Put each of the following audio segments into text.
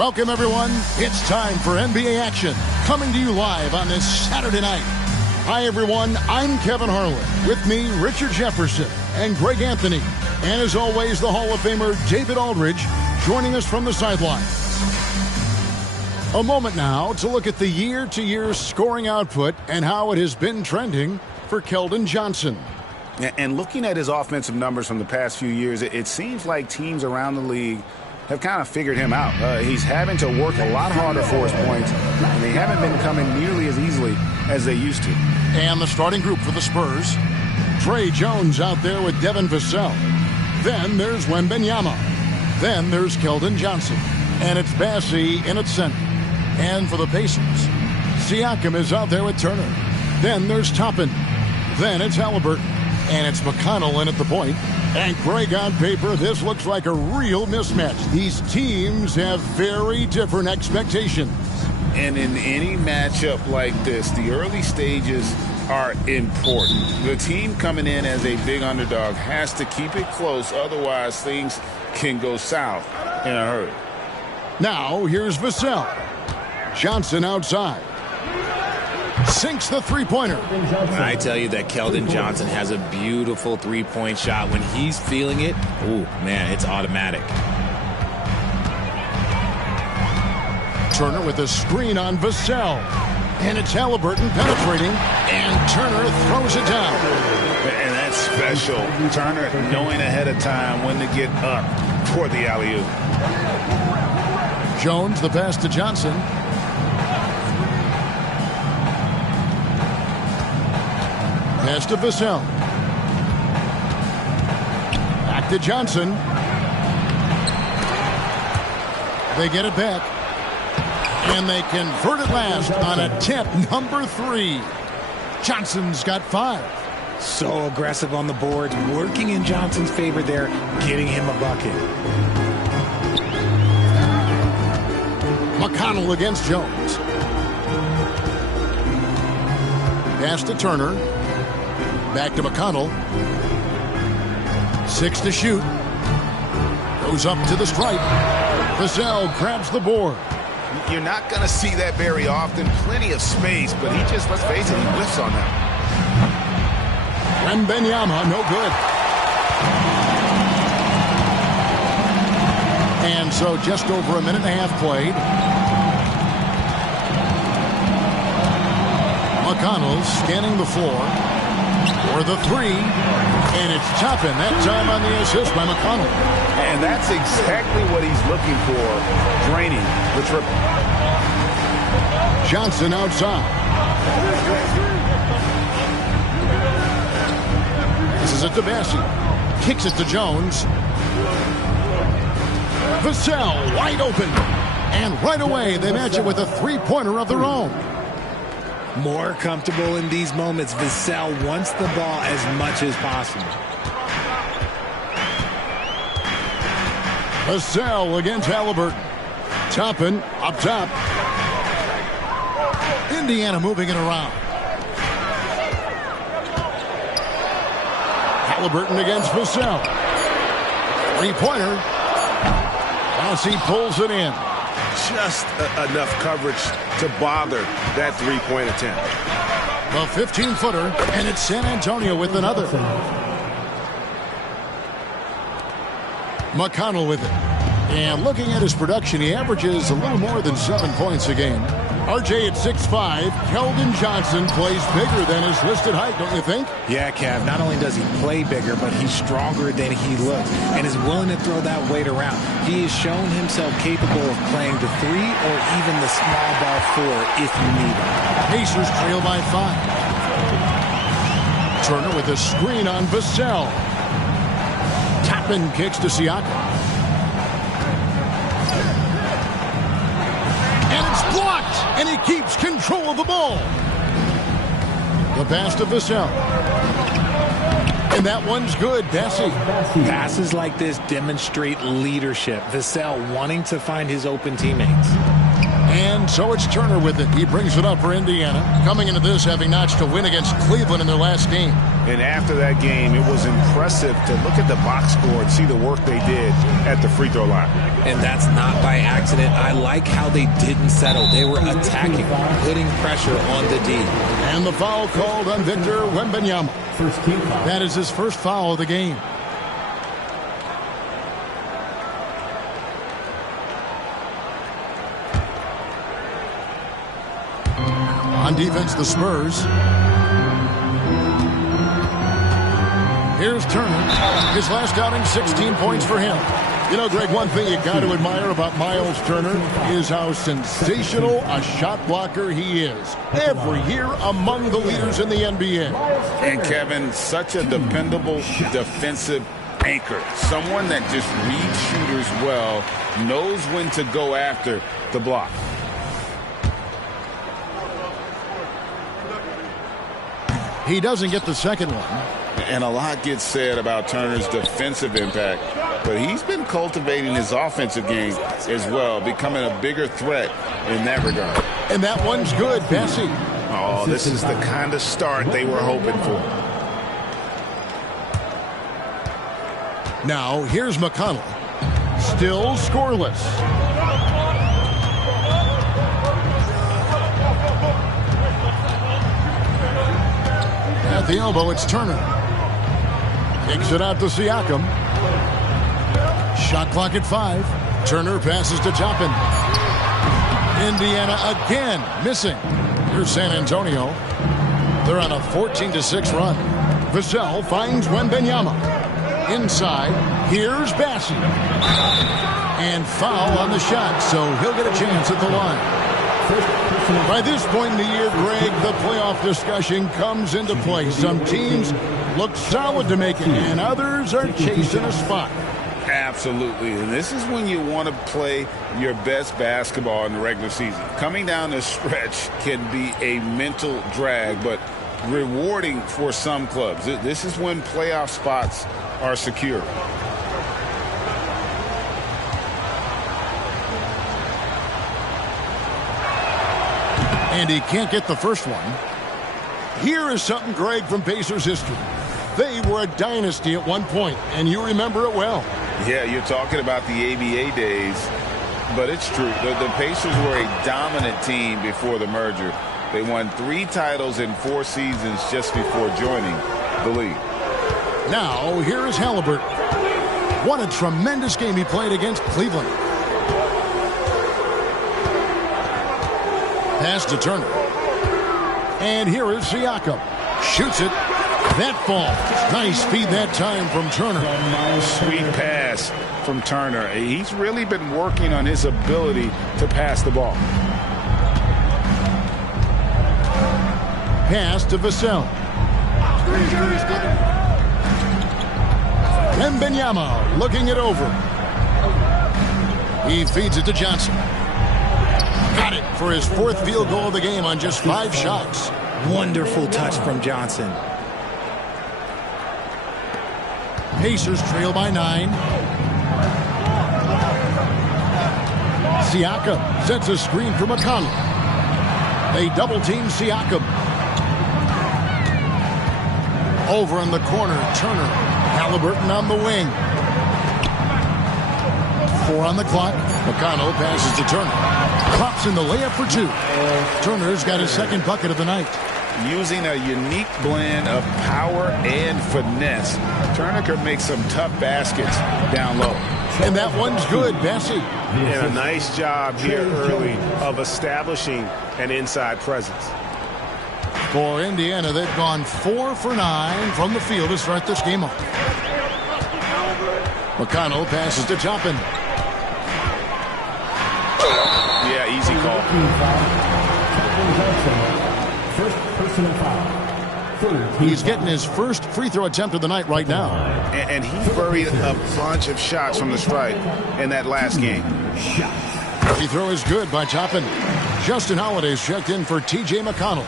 Welcome, everyone. It's time for NBA action, coming to you live on this Saturday night. Hi, everyone. I'm Kevin Harlan. With me, Richard Jefferson and Greg Anthony. And as always, the Hall of Famer David Aldridge joining us from the sideline. A moment now to look at the year-to-year scoring output and how it has been trending for Keldon Johnson. And looking at his offensive numbers from the past few years, it seems like teams around the league have kind of figured him out. He's having to work a lot harder for his points, and they haven't been coming nearly as easily as they used to. And the starting group for the Spurs, Tre Jones out there with Devin Vassell. Then there's Wembanyama. Then there's Keldon Johnson. And it's Bassey in at center. And for the Pacers, Siakam is out there with Turner. Then there's Toppin. Then it's Halliburton. And it's McConnell in at the point. And Greg, on paper, this looks like a real mismatch. These teams have very different expectations. And in any matchup like this, the early stages are important. The team coming in as a big underdog has to keep it close, otherwise things can go south in a hurry. Now, here's Vassell. Johnson outside. Sinks the three-pointer. I tell you that Keldon Johnson has a beautiful three-point shot. When he's feeling it, ooh, man, it's automatic. Turner with a screen on Vassell. And it's Halliburton penetrating. And Turner throws it down. And that's special. Turner knowing ahead of time when to get up for the alley-oop. Jones, the pass to Johnson. Pass to Vassell. Back to Johnson. They get it back. And they convert it last on attempt number 3. Johnson's got 5. So aggressive on the board, working in Johnson's favor there, getting him a bucket. McConnell against Jones. Pass to Turner. Back to McConnell. 6 to shoot. Goes up to the stripe. Vassell grabs the board. You're not going to see that very often. Plenty of space, but he just, let's face it, he whiffs on that. Wembanyama, no good. And so just over a minute and a half played. McConnell scanning the floor for the 3. And it's Toppin, that time on the assist by McConnell. And that's exactly what he's looking for, draining the triple. Johnson outside. This is it to Bassey. Kicks it to Jones. Vassell wide open. And right away they match it with a three-pointer of their own. More comfortable in these moments. Vassell wants the ball as much as possible. Vassell against Halliburton. Toppin up top. Indiana moving it around. Halliburton against Vassell. Three-pointer. Bassey pulls it in. Just enough coverage to bother that three-point attempt. The 15-footer, and it's San Antonio with another. McConnell with it. And looking at his production, he averages a little more than 7 points a game. RJ at 6'5", Keldon Johnson plays bigger than his listed height, don't you think? Yeah, Kev, not only does he play bigger, but he's stronger than he looks and is willing to throw that weight around. He has shown himself capable of playing the 3 or even the small ball 4 if you need it. Pacers trail by 5. Turner with a screen on Vassell. Toppin kicks to Siakam. Blocked, and he keeps control of the ball. The pass to Vassell. And that one's good, Bassey. Passes like this demonstrate leadership. Vassell wanting to find his open teammates. And so it's Turner with it. He brings it up for Indiana. Coming into this, having notched a win against Cleveland in their last game. And after that game, it was impressive to look at the box score and see the work they did at the free throw line. And that's not by accident. I like how they didn't settle. They were attacking, putting pressure on the D. And the foul called on Victor Wembanyama. First team foul. That is his first foul of the game. On defense, the Spurs. Here's Turner. His last outing, 16 points for him. You know, Greg, one thing you got to admire about Miles Turner is how sensational a shot blocker he is. Every year among the leaders in the NBA. And Kevin, such a dependable defensive anchor. Someone that just reads shooters well, knows when to go after the block. He doesn't get the second one. And a lot gets said about Turner's defensive impact, but he's been cultivating his offensive game as well, becoming a bigger threat in that regard. And that one's good, Bessie. Oh, this is the kind of start they were hoping for. Now, here's McConnell. Still scoreless. At the elbow, it's Turner. Kicks it out to Siakam. Shot clock at 5. Turner passes to Toppin. Indiana again missing. Here's San Antonio. They're on a 14-6 run. Vassell finds Wembanyama. Inside, here's Bassi. And foul on the shot, so he'll get a chance at the line. By this point in the year, Greg, the playoff discussion comes into play. Some teams look solid to make it, and others are chasing a spot. Absolutely, and this is when you want to play your best basketball in the regular season. Coming down the stretch can be a mental drag, but rewarding for some clubs. This is when playoff spots are secure. And he can't get the first one. Here is something, Greg, from Pacers history. They were a dynasty at one point, and you remember it well. Yeah, you're talking about the ABA days, but it's true. The Pacers were a dominant team before the merger. They won 3 titles in 4 seasons just before joining the league. Now, here is Halliburton. What a tremendous game he played against Cleveland. Pass to Turner. And here is Siakam. Shoots it. That falls. Nice feed that time from Turner. Sweet pass from Turner. He's really been working on his ability to pass the ball. Pass to Vassell. Wembanyama looking it over. He feeds it to Johnson. Got it for his 4th field goal of the game on just 5 shots. Wonderful touch from Johnson. Pacers trail by 9. Siakam sets a screen for McConnell. They double-team Siakam. Over in the corner, Turner. Halliburton on the wing. 4 on the clock. McConnell passes to Turner. Drops in the layup for 2. Turner's got his 2nd bucket of the night. Using a unique blend of power and finesse, Turner can make some tough baskets down low. And that one's good, Bessie. And a nice job here early of establishing an inside presence. For Indiana, they've gone 4 for 9 from the field to start this game off. McConnell passes to Toppin. Yeah, easy call. First personal foul. He's getting his first free throw attempt of the night right now. And he buried a bunch of shots from the stripe in that last game. Free throw is good by Toppin. Justin Holiday's checked in for T.J. McConnell.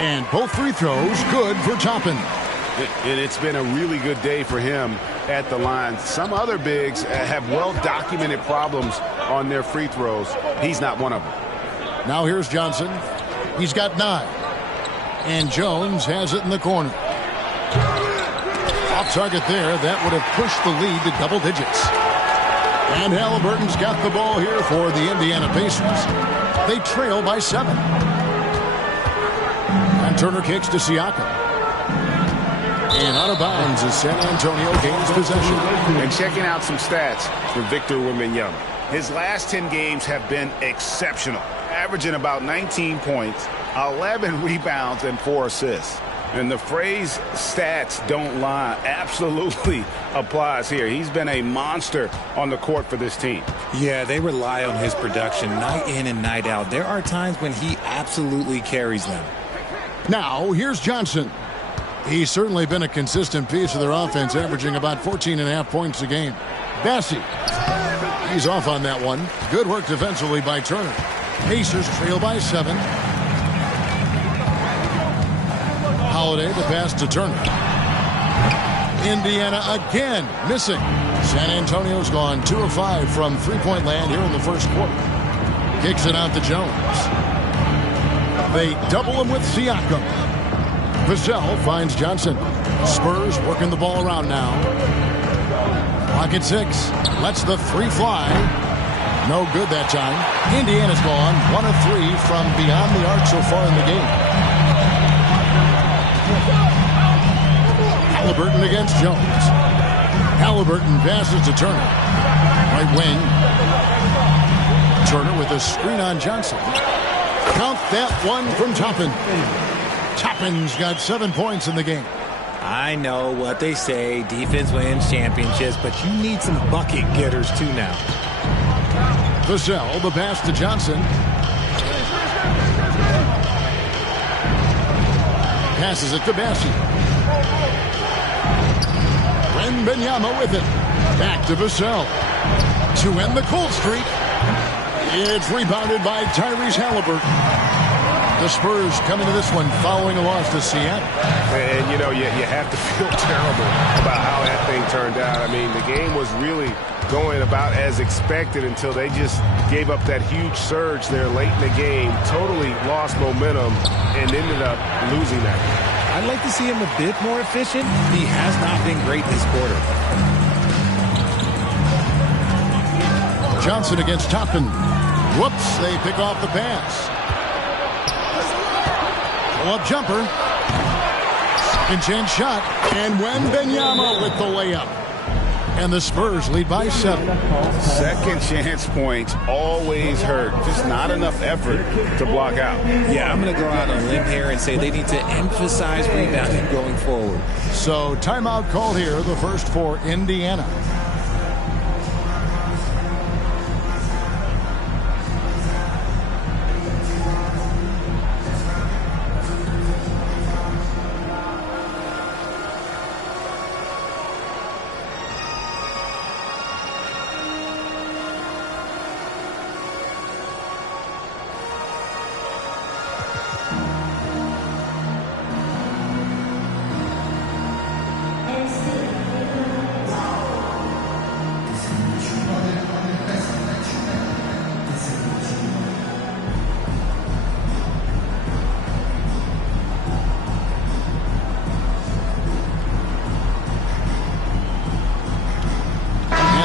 And both free throws good for Toppin. And it's been a really good day for him at the line. Some other bigs have well-documented problems on their free throws. He's not one of them. Now here's Johnson. He's got 9. And Jones has it in the corner. Off target there. That would have pushed the lead to double digits. And Halliburton's got the ball here for the Indiana Pacers. They trail by 7. And Turner kicks to Siakam. And out of bounds as San Antonio gains possession. And checking out some stats for Victor Wembanyama. His last 10 games have been exceptional, averaging about 19 points, 11 rebounds, and 4 assists. And the phrase stats don't lie absolutely applies here. He's been a monster on the court for this team. Yeah, they rely on his production night in and night out. There are times when he absolutely carries them. Now, here's Johnson. He's certainly been a consistent piece of their offense, averaging about 14.5 points a game. Bassey, he's off on that one. Good work defensively by Turner. Pacers trail by 7. Holiday, the pass to Turner. Indiana again missing. San Antonio's gone 2 of 5 from three-point land here in the first quarter. Kicks it out to Jones. They double him with Siakam. Vassell finds Johnson. Spurs working the ball around now. Clock at 6. Lets the 3 fly. No good that time. Indiana's gone 1 of 3 from beyond the arc so far in the game. Halliburton against Jones. Halliburton passes to Turner. Right wing. Turner with a screen on Johnson. Count that one from Toppin. Toppin's got 7 points in the game. I know what they say, defense wins championships, but you need some bucket getters too now. Vassell, the pass to Johnson. Passes it to Bassey. Wembanyama with it. Back to Vassell. To end the cold streak. It's rebounded by Tyrese Halliburton. The Spurs coming to this one following a loss to Seattle. And, you know, you have to feel terrible about how that thing turned out. I mean, the game was really going about as expected until they just gave up that huge surge there late in the game, totally lost momentum, and ended up losing that. I'd like to see him a bit more efficient. He has not been great this quarter. Johnson against Toppin. Whoops, they pick off the pass. Pull-up jumper. Second chance shot. And Wembanyama with the layup. And the Spurs lead by 7. Second chance points always hurt. Just not enough effort to block out. Yeah, I'm going to go out on a limb here and say they need to emphasize rebounding going forward. So timeout called here, the first for Indiana.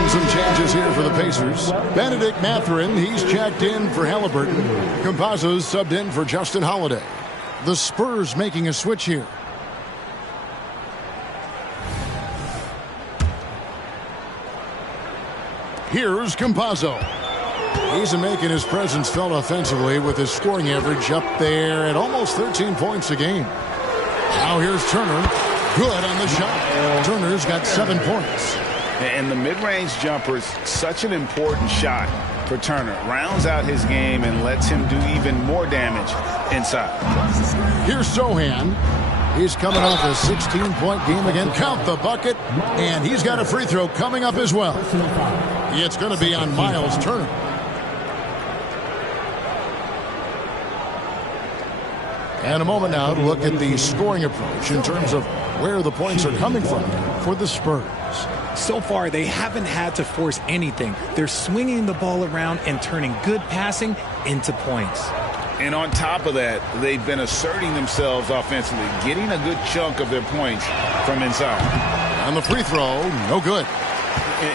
Some changes here for the Pacers. Benedict Mathurin, he's checked in for Halliburton. Campazzo's subbed in for Justin Holiday. The Spurs making a switch here. Here's Campazzo. He's making his presence felt offensively with his scoring average up there at almost 13 points a game. Now here's Turner. Good on the shot. Turner's got 7 points. And the mid-range jumper is such an important shot for Turner. Rounds out his game and lets him do even more damage inside. Here's Sohan. He's coming off a 16-point game again. Count the bucket. And he's got a free throw coming up as well. It's going to be on Miles Turner. And a moment now to look at the scoring approach in terms of where the points are coming from for the Spurs. So far, they haven't had to force anything. They're swinging the ball around and turning good passing into points. And on top of that, they've been asserting themselves offensively, getting a good chunk of their points from inside. And the free throw, no good.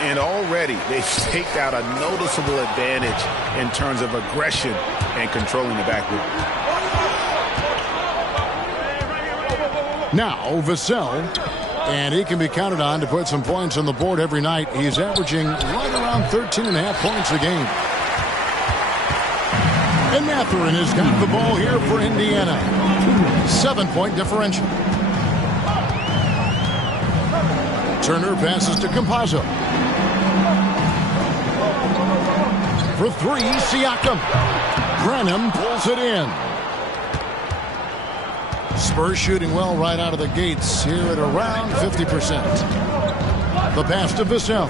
And already they've staked out a noticeable advantage in terms of aggression and controlling the backcourt. Now, Vassell, and he can be counted on to put some points on the board every night. He's averaging right around 13.5 points a game. And Mathurin has got the ball here for Indiana. 7-point differential. Turner passes to Campazzo. For three, Siakam. Branham pulls it in. Spurs shooting well right out of the gates here at around 50%. The pass to Vassell.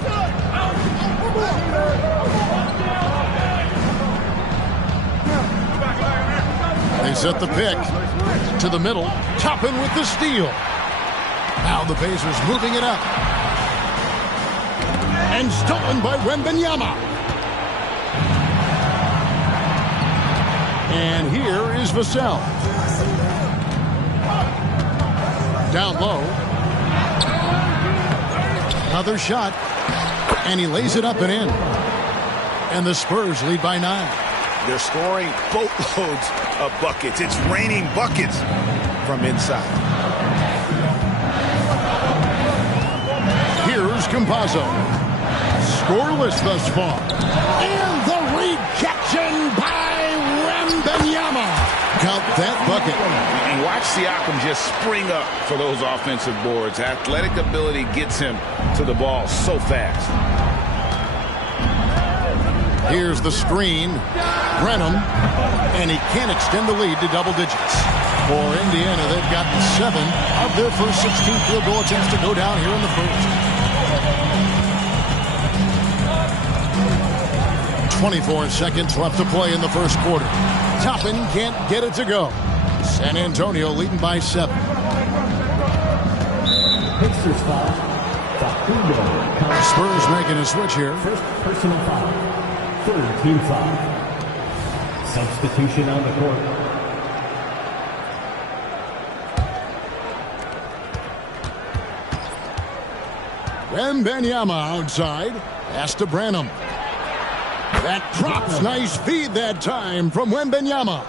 They set the pick to the middle. Toppin with the steal. Now the Pacers moving it up. And stolen by Wembanyama. And here is Vassell. Down low. Another shot. And he lays it up and in. And the Spurs lead by 9. They're scoring boatloads of buckets. It's raining buckets from inside. Here's Campazzo. Scoreless thus far. And the rejection by Wembanyama. Count that bucket. And watch Siakam just spring up for those offensive boards. Athletic ability gets him to the ball so fast. Here's the screen. Branham. And he can't extend the lead to double digits. For Indiana, they've gotten 7 of their first 16 field goal attempts to go down here in the first. 24 seconds left to play in the first quarter. Toppin can't get it to go. San Antonio leading by 7. Pacers foul. Facundo. Spurs making a switch here. First personal foul. Third team foul. Substitution on the court. Wembanyama outside. Pass to Branham. That drops. Nice feed that time from Wembanyama.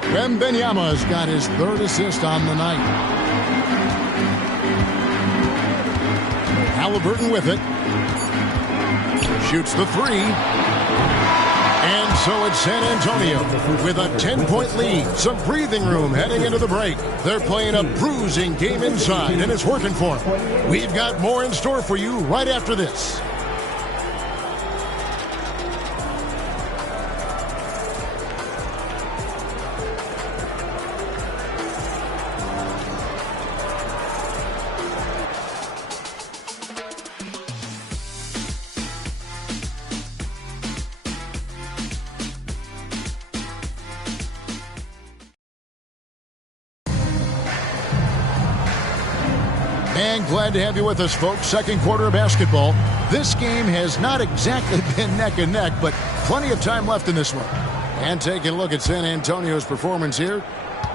Wembanyama's got his 3rd assist on the night. Halliburton with it. Shoots the 3. And so it's San Antonio with a 10-point lead. Some breathing room heading into the break. They're playing a bruising game inside, and it's working for them. We've got more in store for you right after this. And glad to have you with us, folks. Second quarter of basketball. This game has not exactly been neck and neck, but plenty of time left in this one. And taking a look at San Antonio's performance here,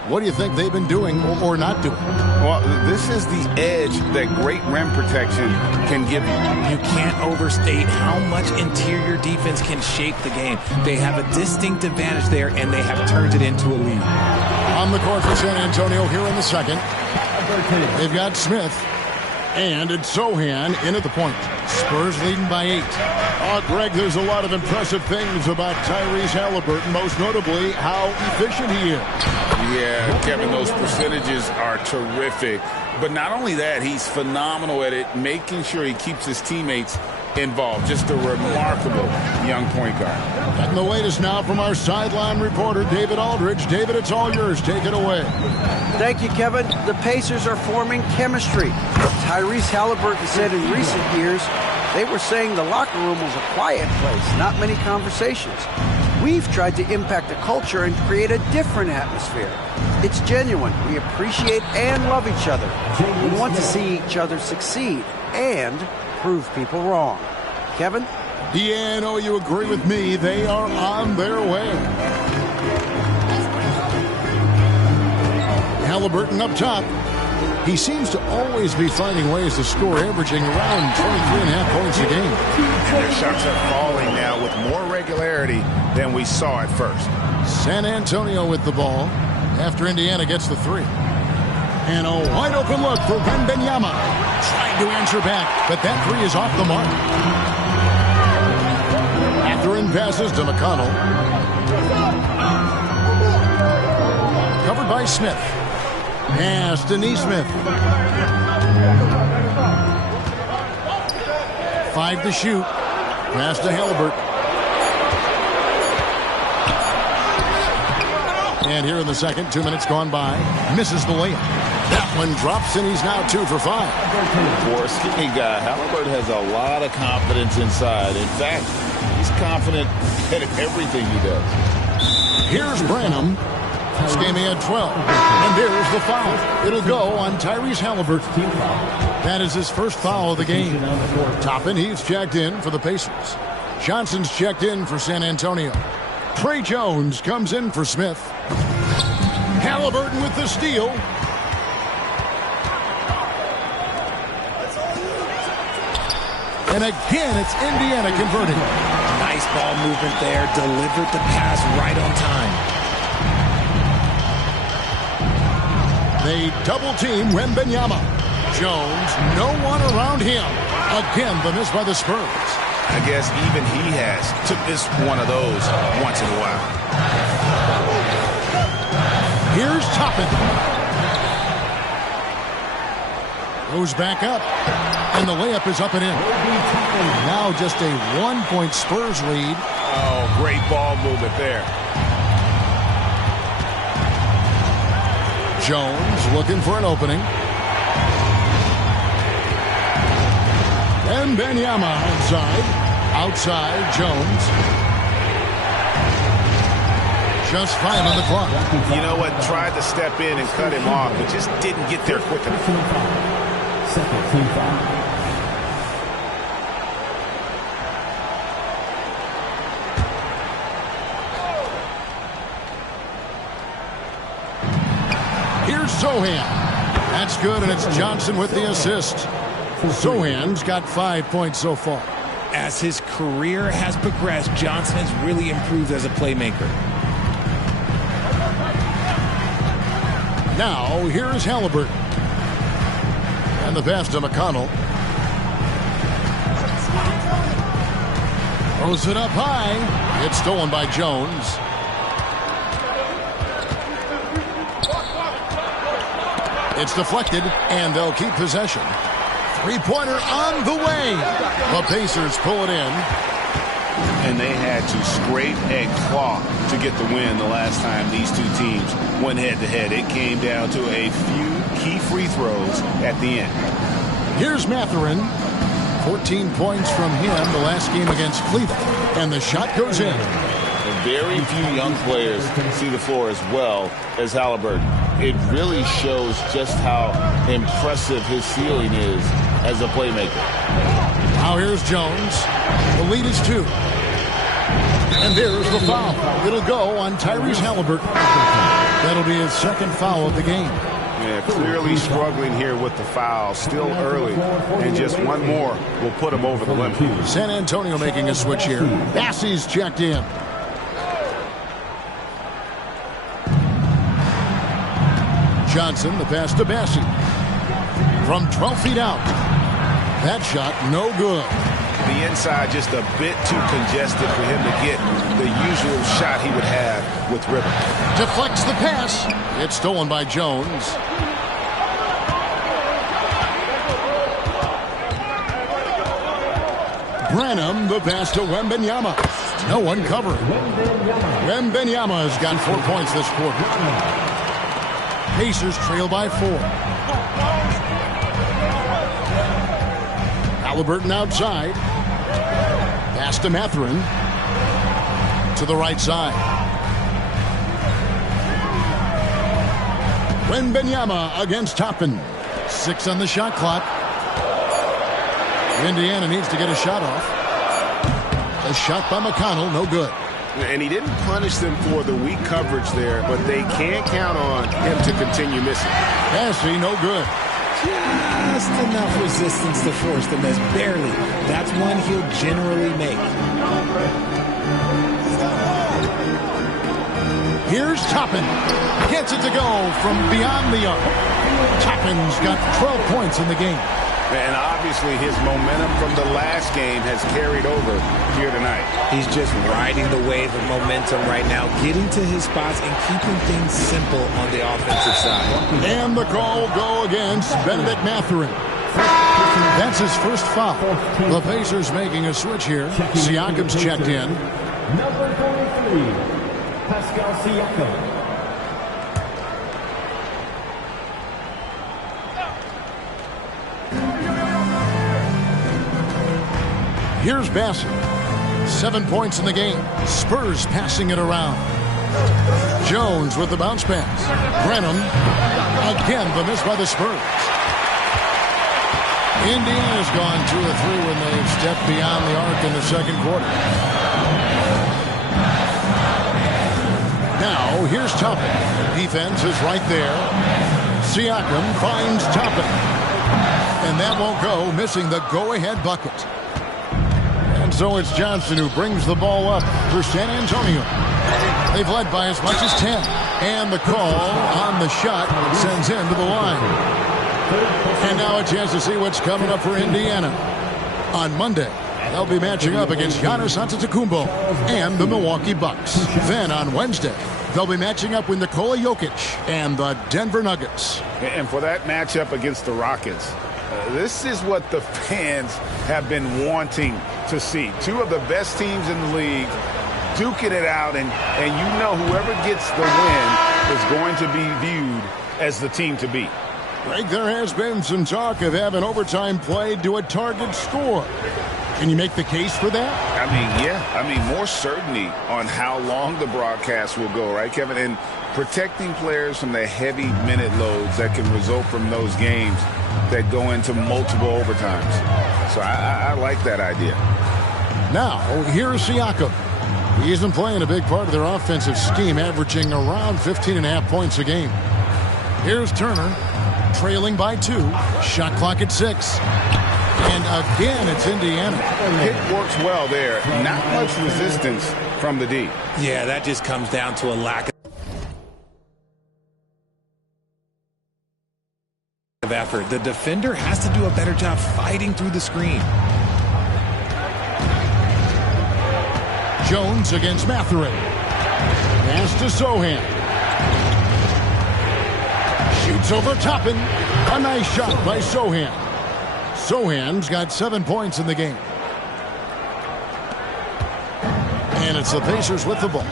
what do you think they've been doing or not doing? Well, this is the edge that great rim protection can give you. You can't overstate how much interior defense can shape the game. They have a distinct advantage there, and they have turned it into a lead. On the court for San Antonio here in the second. They've got Smith. And it's Sohan in at the point. Spurs leading by 8. Greg, there's a lot of impressive things about Tyrese Halliburton, most notably how efficient he is. Yeah, Kevin, those percentages are terrific. But not only that, he's phenomenal at it, making sure he keeps his teammates involved. Just a remarkable young point guard. And the latest now from our sideline reporter, David Aldridge. David, it's all yours. Take it away. Thank you, Kevin. The Pacers are forming chemistry. Tyrese Halliburton said in recent years they were saying the locker room was a quiet place, not many conversations. We've tried to impact the culture and create a different atmosphere. It's genuine. We appreciate and love each other. We want to see each other succeed and prove people wrong. Kevin? Yeah, no, you agree with me. They are on their way. Halliburton up top. He seems to always be finding ways to score, averaging around 23.5 points a game. And their shots are falling now with more regularity than we saw at first. San Antonio with the ball after Indiana gets the three. And a wide open look for Wembanyama. Trying to answer back, but that three is off the mark. Mathurin passes to McConnell. Covered by Smith. Pass to Nesmith. 5 to shoot. Pass to Halliburton. And here in the second, 2 minutes gone by. Misses the layup. That one drops, and he's now 2 for 5. For a skinny guy, Halliburton has a lot of confidence inside. In fact, he's confident in everything he does. Here's Branham. This game he had 12. And there's the foul. It'll go on Tyrese Halliburton. That is his first foul of the game. Toppin, he's checked in for the Pacers. Johnson's checked in for San Antonio. Trey Jones comes in for Smith. Halliburton with the steal. And again, it's Indiana converting. Nice ball movement there. Delivered the pass right on time. They double-team Wembanyama. Jones, no one around him. Again, the miss by the Spurs. I guess even he has to miss one of those once in a while. Here's Toppin. Goes back up. And the layup is up and in. Now just a 1-point Spurs lead. Oh, great ball movement there. Jones looking for an opening. And Wembanyama outside. Outside, Jones. Just 5 on the clock. You know what? Tried to step in and cut him off, but just didn't get there quick enough. Second team foul. Here's Sochan. That's good, and it's Johnson with the assist. Sochan's got 5 points so far. As his career has progressed, Johnson has really improved as a playmaker. Now, here's Halliburton. And the pass to McConnell. Throws it up high. It's stolen by Jones. It's deflected, and they'll keep possession. Three-pointer on the way. The Pacers pull it in. And they had to scrape and claw to get the win the last time these two teams went head-to-head. It came down to a few key free throws at the end. Here's Mathurin. 14 points from him the last game against Cleveland. And the shot goes in. And very few young players see the floor as well as Halliburton. It really shows just how impressive his ceiling is as a playmaker. Now here's Jones. The lead is 2. And there's the foul. It'll go on Tyrese Halliburton. That'll be his second foul of the game. Yeah, clearly struggling here with the foul. Still early. And just one more will put him over the limit. San Antonio making a switch here. Bassey's checked in. Johnson, the pass to Bassey. From 12 feet out. That shot, no good. The inside just a bit too congested for him to get the usual shot he would have with rhythm. Deflects the pass. It's stolen by Jones. Branham, the pass to Wembanyama. No one covering. Wembanyama has got 4 points this quarter. Pacers trail by 4. Halliburton outside. Pass to Mathurin. to the right side. Wembanyama against Toppin. 6 on the shot clock. Indiana needs to get a shot off. A shot by McConnell, no good. And he didn't punish them for the weak coverage there, but they can't count on him to continue missing. Passing, no good. Just enough resistance to force the miss. Barely. That's one he'll generally make. Here's Toppin. Gets it to go from beyond the arc. Toppin's got 12 points in the game. And obviously his momentum from the last game has carried over here tonight. He's just riding the wave of momentum right now, getting to his spots and keeping things simple on the offensive side. And the call will go against Benedict Mathurin. That's his first foul. The Pacers making a switch here. Siakam's checked in. Number 43, Pascal Siakam. Here's Bassett. 7 points in the game. Spurs passing it around. Jones with the bounce pass. Brennan. Again, the miss by the Spurs. Indiana's gone 2 of 3 when they've stepped beyond the arc in the second quarter. Now, here's Toppin. Defense is right there. Siakam finds Toppin. And that won't go, missing the go-ahead bucket. And so it's Johnson who brings the ball up for San Antonio. They've led by as much as 10. And the call on the shot sends him to the line. And now a chance to see what's coming up for Indiana. On Monday, they'll be matching up against Giannis Antetokounmpo and the Milwaukee Bucks. Then on Wednesday, they'll be matching up with Nikola Jokic and the Denver Nuggets. And for that matchup against the Rockets, this is what the fans have been wanting to see. 2 of the best teams in the league duking it out, and you know whoever gets the win is going to be viewed as the team to beat. Greg, there has been some talk of having overtime played to a target score. Can you make the case for that? I mean, yeah. I mean, more certainty on how long the broadcast will go, right, Kevin? And protecting players from the heavy minute loads that can result from those games that go into multiple overtimes. So I like that idea. Now, here's Siakam. He isn't playing a big part of their offensive scheme, averaging around 15.5 points a game. Here's Turner, trailing by 2. Shot clock at 6. And again, it's Indiana. It works well there. Not much resistance from the D. Yeah, that just comes down to a lack of effort. The defender has to do a better job fighting through the screen. Jones against Mathurin. Pass to Sohan. Shoots over Toppin. A nice shot by Sohan. Sohan's got 7 points in the game. And it's the Pacers with the ball.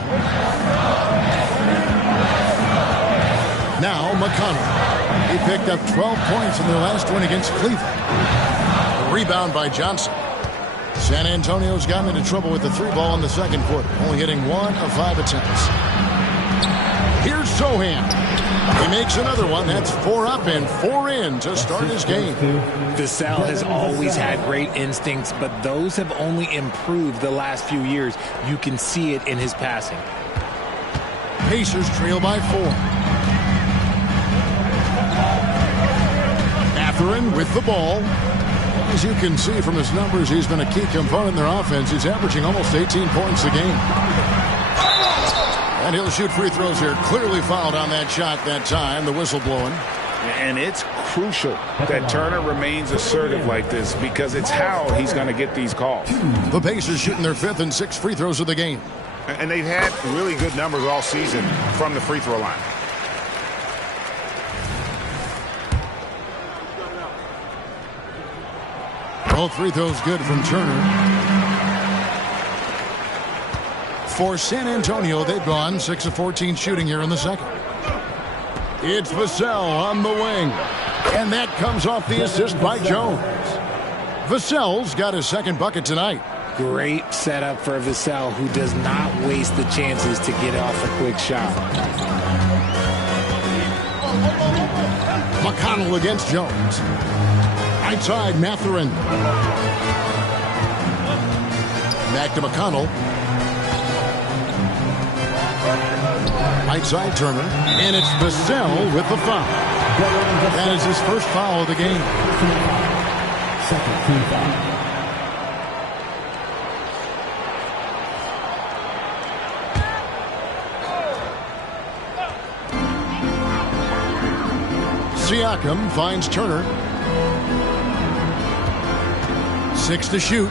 Now McConnell. He picked up 12 points in their last win against Cleveland. A rebound by Johnson. San Antonio's gotten into trouble with the 3 ball in the second quarter, only hitting 1 of 5 attempts. Here's Sohan. He makes another one. That's 4 up and 4 in to start his game. Vassell has always had great instincts, but those have only improved the last few years. You can see it in his passing. Pacers trail by 4. Mathurin with the ball. As you can see from his numbers, he's been a key component in their offense. He's averaging almost 18 points a game. And he'll shoot free throws here. Clearly fouled on that shot that time. The whistle blowing. And it's crucial that Turner remains assertive like this because it's how he's going to get these calls. The Pacers shooting their 5th and 6th free throws of the game. And they've had really good numbers all season from the free throw line. Both free throws good from Turner. For San Antonio, they've gone 6 of 14 shooting here in the second. It's Vassell on the wing. And that comes off the assist by Jones. Vassell's got his second bucket tonight. Great setup for Vassell, who does not waste the chances to get off a quick shot. McConnell against Jones. Right side, Mathurin. Back to McConnell. Right side, Turner. And it's Vassell with the foul. That is his first foul of the game. Second team foul. Siakam finds Turner. 6 to shoot.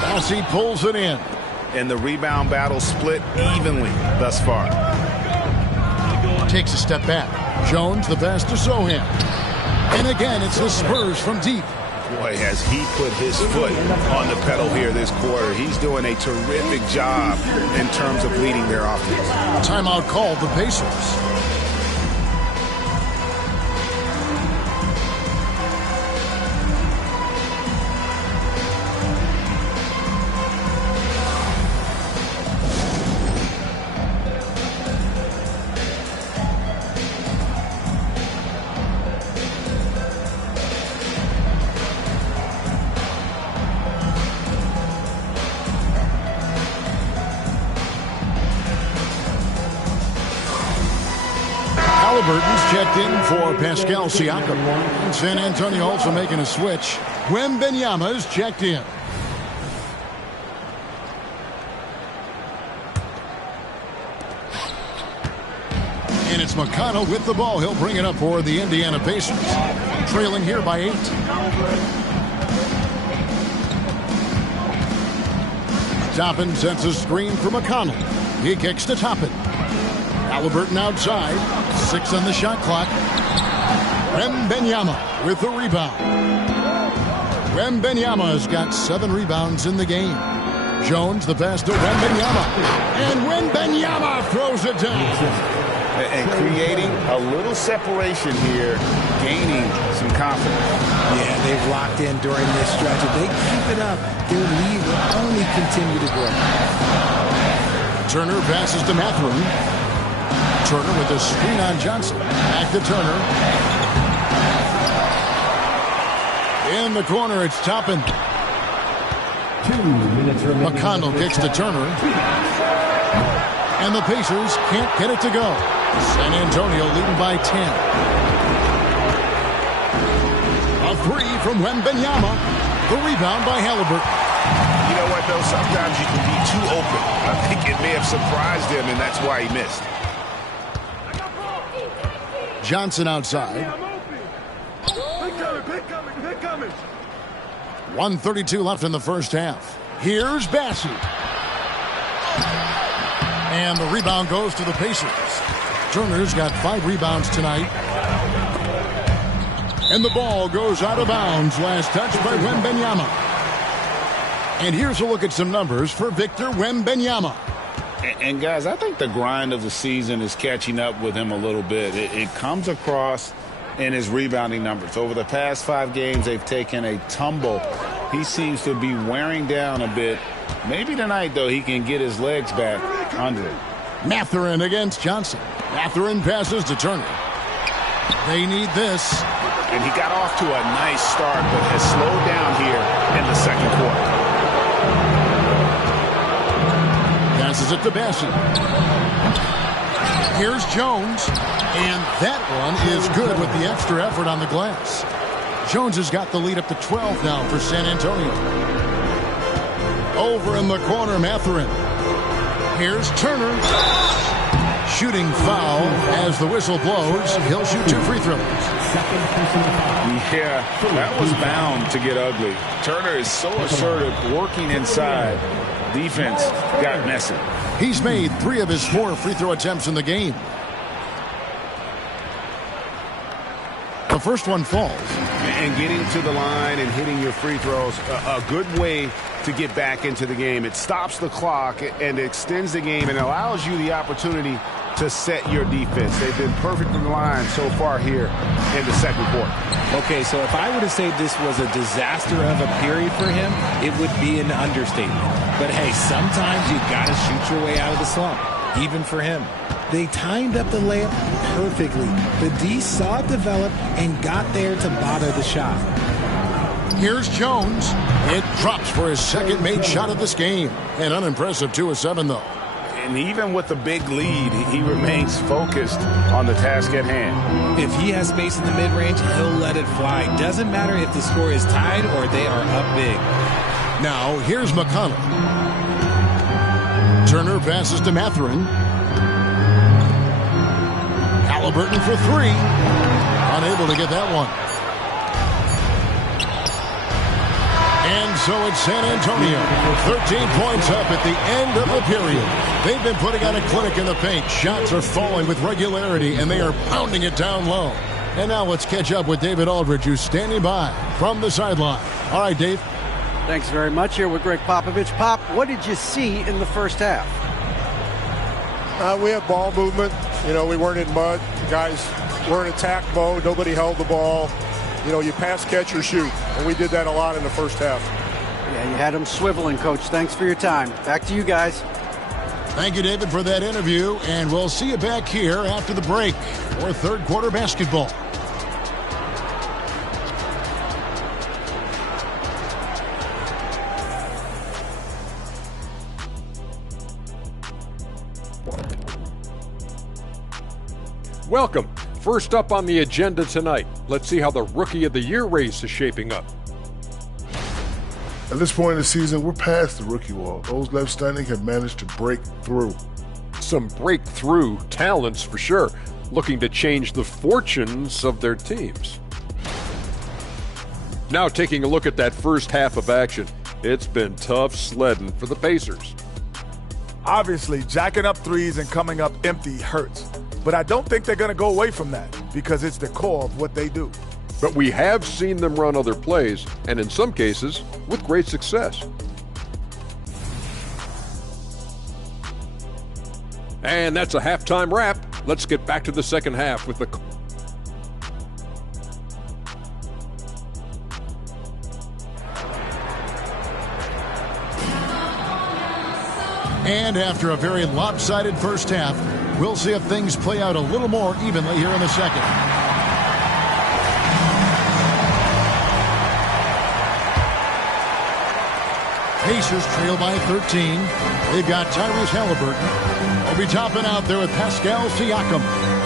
Bassey pulls it in. And the rebound battle split evenly thus far. Takes a step back. Jones the best to Sohan. And again, it's the Spurs from deep. Boy, has he put his foot on the pedal here this quarter. He's doing a terrific job in terms of leading their offense. Timeout called the Pacers. Halliburton's checked in for Pascal Siakam. San Antonio also making a switch. Wembanyama's checked in. And it's McConnell with the ball. He'll bring it up for the Indiana Pacers. Trailing here by 8. Toppin sets a screen for McConnell. He kicks to Toppin. Halliburton outside. 6 on the shot clock. Wembanyama with the rebound. Wembanyama's got 7 rebounds in the game. Jones the pass to Wembanyama. And Wembanyama throws it down. And creating a little separation here, gaining some confidence. Yeah, they've locked in during this stretch. If they keep it up, their lead will only continue to grow. Turner passes to Mathurin. Turner with a screen on Johnson. Back to Turner. In the corner, it's Toppin. 2 minutes remaining. McConnell kicks to Turner. And the Pacers can't get it to go. San Antonio leading by 10. A 3 from Wembanyama. The rebound by Halliburton. You know what, though? Sometimes you can be too open. I think it may have surprised him, and that's why he missed. Johnson outside. 1:32 left in the first half. Here's Bassey. And the rebound goes to the Pacers. Turner's got 5 rebounds tonight. And the ball goes out of bounds. Last touch by Wembanyama. And here's a look at some numbers for Victor Wembanyama. And guys, I think the grind of the season is catching up with him a little bit. It comes across in his rebounding numbers. Over the past 5 games, they've taken a tumble. He seems to be wearing down a bit. Maybe tonight, though, he can get his legs back under it. Mathurin against Johnson. Mathurin passes to Turner. They need this. And he got off to a nice start, but has slowed down here in the second quarter. Passes it to Bassey. Here's Jones. And that one is good with the extra effort on the glass. Jones has got the lead up to 12 now for San Antonio. Over in the corner, Mathurin. Here's Turner. Shooting foul as the whistle blows. He'll shoot 2 free throws. Yeah, that was bound to get ugly. Turner is so assertive, working inside. Defense got messy. He's made 3 of his 4 free throw attempts in the game. The first one falls. And getting to the line and hitting your free throws, a good way to get back into the game. It stops the clock and extends the game and allows you the opportunity to set your defense. They've been perfectly aligned so far here in the second quarter. Okay, so if I were to say this was a disaster of a period for him, it would be an understatement. But hey, sometimes you got to shoot your way out of the slump, even for him. They timed up the layup perfectly. The D saw it develop and got there to bother the shot. Here's Jones. It drops for his second made shot of this game. An unimpressive 2 of 7, though. And even with the big lead, he remains focused on the task at hand. If he has space in the mid-range, he'll let it fly. Doesn't matter if the score is tied or they are up big. Now, here's McConnell. Turner passes to Mathurin. Halliburton for 3. Unable to get that one. And so it's San Antonio. 13 points up at the end of the period. They've been putting on a clinic in the paint. Shots are falling with regularity, and they are pounding it down low. And now let's catch up with David Aldridge, who's standing by from the sideline. All right, Dave. Thanks very much. Here with Greg Popovich. Pop, what did you see in the first half? We had ball movement. We weren't in mud. The guys were in attack mode. Nobody held the ball. You pass, catch, or shoot. And we did that a lot in the first half. Yeah, you had them swiveling, Coach. Thanks for your time. Back to you guys. Thank you, David, for that interview. And we'll see you back here after the break for third quarter basketball. Welcome. First up on the agenda tonight, let's see how the Rookie of the Year race is shaping up. At this point in the season, we're past the rookie wall. Those left standing have managed to break through. Some breakthrough talents for sure, looking to change the fortunes of their teams. Now taking a look at that first half of action, it's been tough sledding for the Pacers. Obviously, jacking up threes and coming up empty hurts. But I don't think they're going to go away from that because it's the core of what they do. But we have seen them run other plays, and in some cases, with great success. And that's a halftime wrap. Let's get back to the second half with the... And after a very lopsided first half, we'll see if things play out a little more evenly here in the second. Pacers trail by 13. They've got Tyrese Halliburton. They'll be topping out there with Pascal Siakam.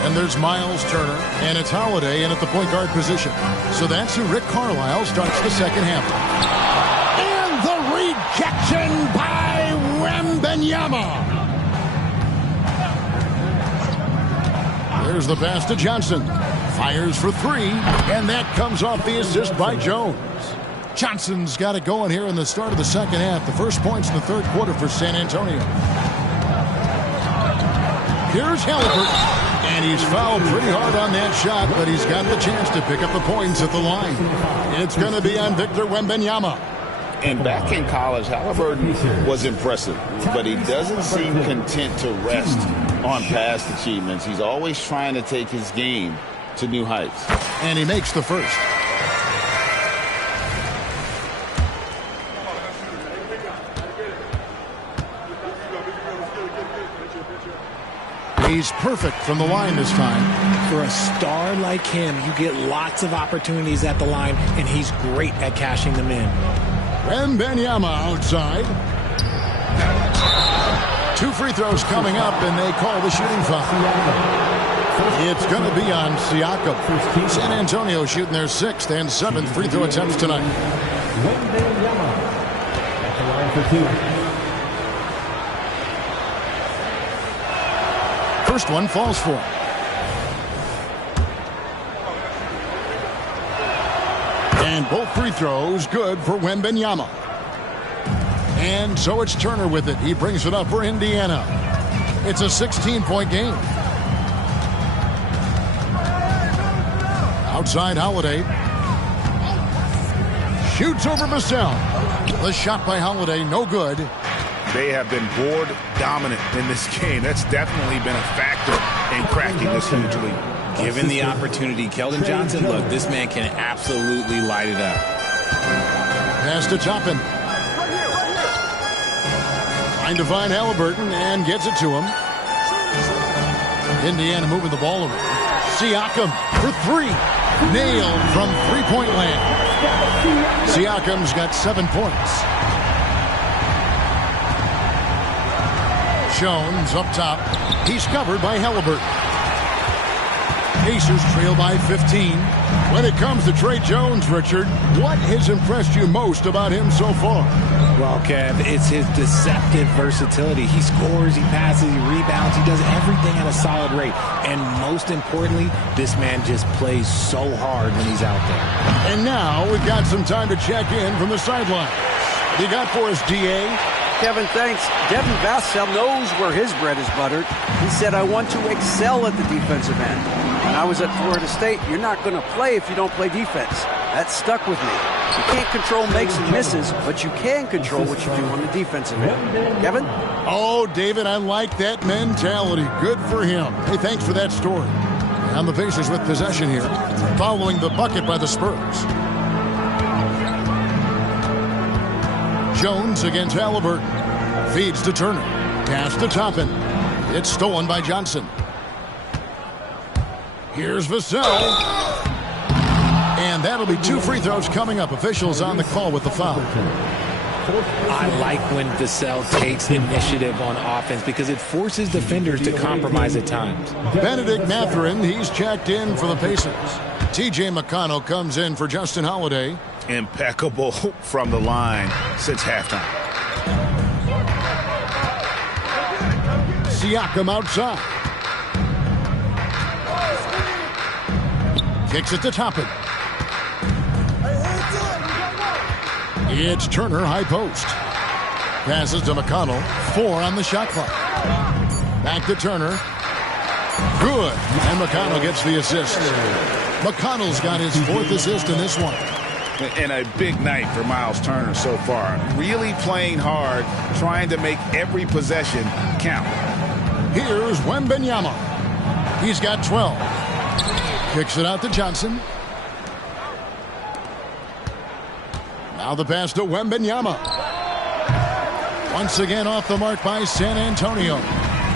And there's Miles Turner. And it's Holiday in at the point guard position. So that's who Rick Carlisle starts the second half. And the rejection by Wembanyama. There's the pass to Johnson. Fires for 3, and that comes off the assist by Jones. Johnson's got it going here in the start of the second half. The first points in the third quarter for San Antonio. Here's Halliburton, and he's fouled pretty hard on that shot, but he's got the chance to pick up the points at the line. It's going to be on Victor Wembanyama. And back in college, Halliburton was impressive, but he doesn't seem content to rest on past achievements. He's always trying to take his game to new heights. And he makes the first. He's perfect from the line this time. For a star like him, you get lots of opportunities at the line, and he's great at cashing them in. Wembanyama outside. 2 free throws coming up, and they call the shooting foul. It's going to be on Siakam. San Antonio shooting their 6th and 7th free throw attempts tonight. Wembanyama at the line for 2. First one falls for him. And both free throws good for Wembanyama. And so it's Turner with it. He brings it up for Indiana. It's a 16-point game. Outside Holiday. Shoots over Vassell. The shot by Holiday, no good. They have been board dominant in this game. That's definitely been a factor in cracking this huge lead. Given the opportunity, Keldon Johnson, look, this man can absolutely light it up. Pass to Toppin. Trying to find Halliburton and gets it to him. Indiana moving the ball around. Siakam for three. Nailed from three-point land. Siakam's got 7 points. Jones up top. He's covered by Halliburton. Pacers trail by 15. When it comes to Tre Jones, Richard, what has impressed you most about him so far? Well, Kev, it's his deceptive versatility. He scores, he passes, he rebounds, he does everything at a solid rate. And most importantly, this man just plays so hard when he's out there. And now we've got some time to check in from the sideline. What you got for us, D.A.? Kevin, thanks. Devin Vassell knows where his bread is buttered. He said, I want to excel at the defensive end. When I was at Florida State, you're not going to play if you don't play defense. That stuck with me. You can't control makes and misses, but you can control what you do on the defensive end. Kevin? Oh, David, I like that mentality. Good for him. Hey, thanks for that story. And the Pacers with possession here, following the bucket by the Spurs. Jones against Halliburton. Feeds to Turner. Pass to Toppin. It's stolen by Johnson. Here's Vassell. And that'll be 2 free throws coming up. Officials on the call with the foul. I like when Vassell takes initiative on offense because it forces defenders to compromise at times. Benedict Mathurin, he's checked in for the Pacers. T.J. McConnell comes in for Justin Holiday. Impeccable from the line since halftime. Siakam outside. Kicks it to Toppin. It's Turner, high post. Passes to McConnell. 4 on the shot clock. Back to Turner. Good. And McConnell gets the assist. McConnell's got his 4th assist in this one. And a big night for Miles Turner so far. Really playing hard, trying to make every possession count. Here's Wembanyama. He's got 12. Kicks it out to Johnson. Now the pass to Wembanyama. Once again off the mark by San Antonio.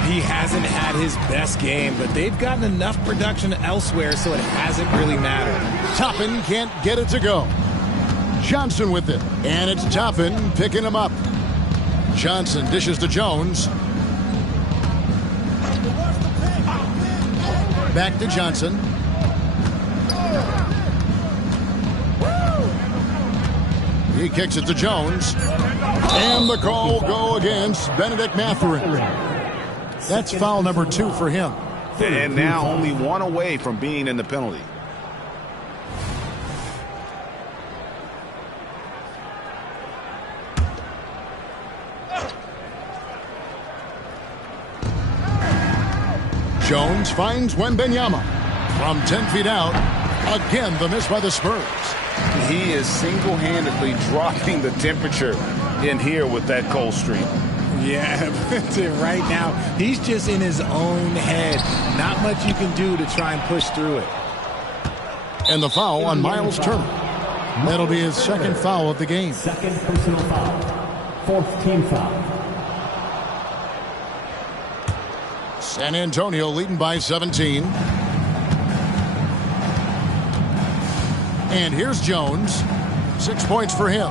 He hasn't had his best game, but they've gotten enough production elsewhere, so it hasn't really mattered. Toppin can't get it to go. Johnson with it, and it's Toppin picking him up. Johnson dishes to Jones. Back to Johnson. He kicks it to Jones. And the call will go against Benedict Mathurin. That's foul number 2 for him. And now only 1 away from being in the penalty. Jones finds Wembanyama from 10 feet out. Again, the miss by the Spurs. He is single-handedly dropping the temperature in here with that cold streak. Yeah, right now, he's just in his own head. Not much you can do to try and push through it. And the foul on Miles Turner. That'll be his 2nd foul of the game. 2nd personal foul. 4th team foul. San Antonio leading by 17. And here's Jones. 6 points for him.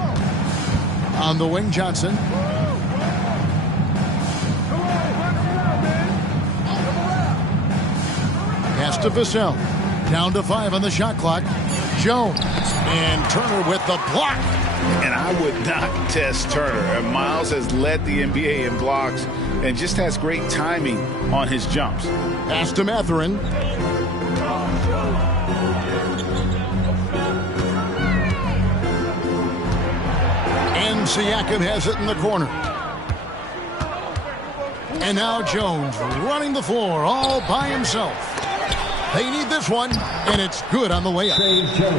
On the wing, Johnson. Pass to Vassell. Down to 5 on the shot clock. Jones. And Turner with the block. And I would not test Turner. And Miles has led the NBA in blocks and just has great timing on his jumps. Pass to Mathurin. And Siakam has it in the corner. And now Jones running the floor all by himself. They need this one, and it's good on the way up.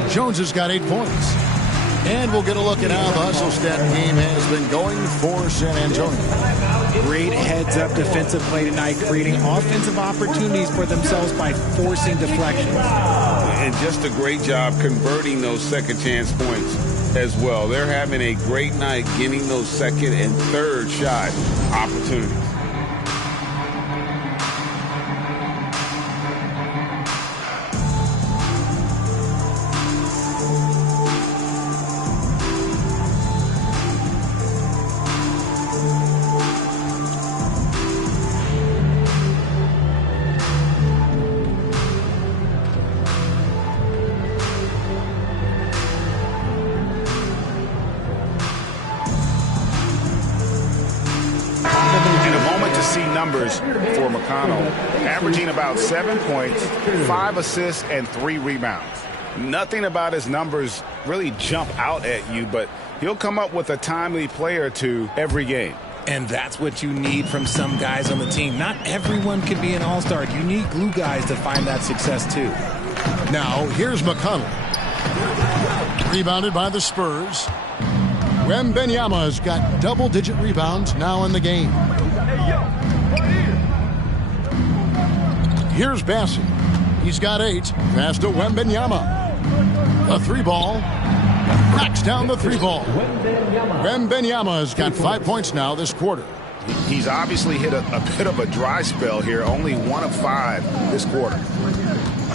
Jones has got 8 points. And we'll get a look at how the hustle stat game has been going for San Antonio. Great heads-up defensive play tonight, creating offensive opportunities for themselves by forcing deflections. And just a great job converting those second chance points as well. They're having a great night getting those second and third shot opportunities. For McConnell, averaging about 7 points, 5 assists, and 3 rebounds. Nothing about his numbers really jump out at you, but he'll come up with a timely play or two every game. And that's what you need from some guys on the team. Not everyone can be an all-star. You need glue guys to find that success too. Now, here's McConnell. Rebounded by the Spurs. Wembanyama has got double-digit rebounds now in the game. Here's Bassey. He's got 8. Pass to Wembanyama. The 3-ball. Knocks down the 3-ball. Wembanyama has got 5 points now this quarter. He's obviously hit a bit of a dry spell here. Only 1 of 5 this quarter.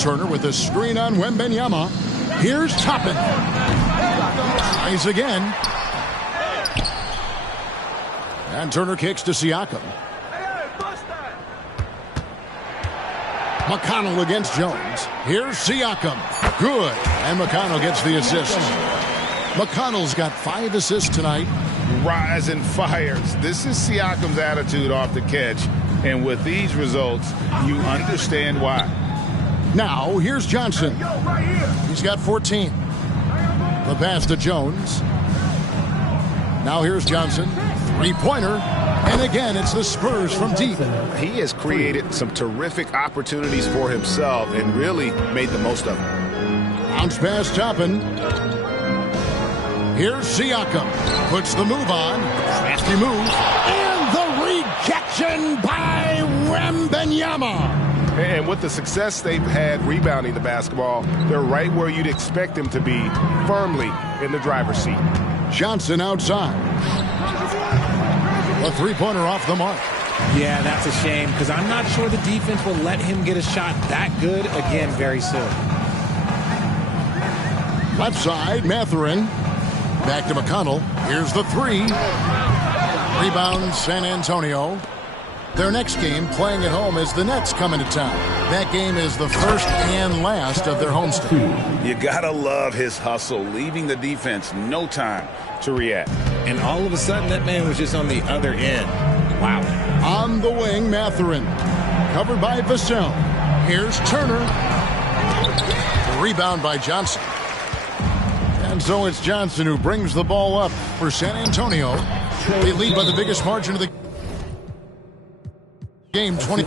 Turner with a screen on Wembanyama. Here's Toppin. Tries again. And Turner kicks to Siakam. McConnell against Jones. Here's Siakam. Good. And McConnell gets the assist. McConnell's got 5 assists tonight. Rise and fires. This is Siakam's attitude off the catch. And with these results, you understand why. Now, here's Johnson. He's got 14. The pass to Jones. Now here's Johnson. 3-pointer. And again, it's the Spurs from deep. He has created some terrific opportunities for himself and really made the most of them. Bounce pass Toppin. Here's Siakam. Puts the move on. Crafty move. And the rejection by Wembanyama. And with the success they've had rebounding the basketball, they're right where you'd expect them to be, firmly in the driver's seat. Johnson outside. A 3-pointer off the mark. Yeah, that's a shame because I'm not sure the defense will let him get a shot that good again very soon. Left side, Mathurin. Back to McConnell. Here's the 3. Rebound, San Antonio. Their next game, playing at home, is the Nets coming to town. That game is the first and last of their homestand. You gotta love his hustle, leaving the defense no time to react. And all of a sudden, that man was just on the other end. Wow. On the wing, Mathurin. Covered by Vassell. Here's Turner. Rebound by Johnson. And so it's Johnson who brings the ball up for San Antonio. They lead by the biggest margin of the game, 20.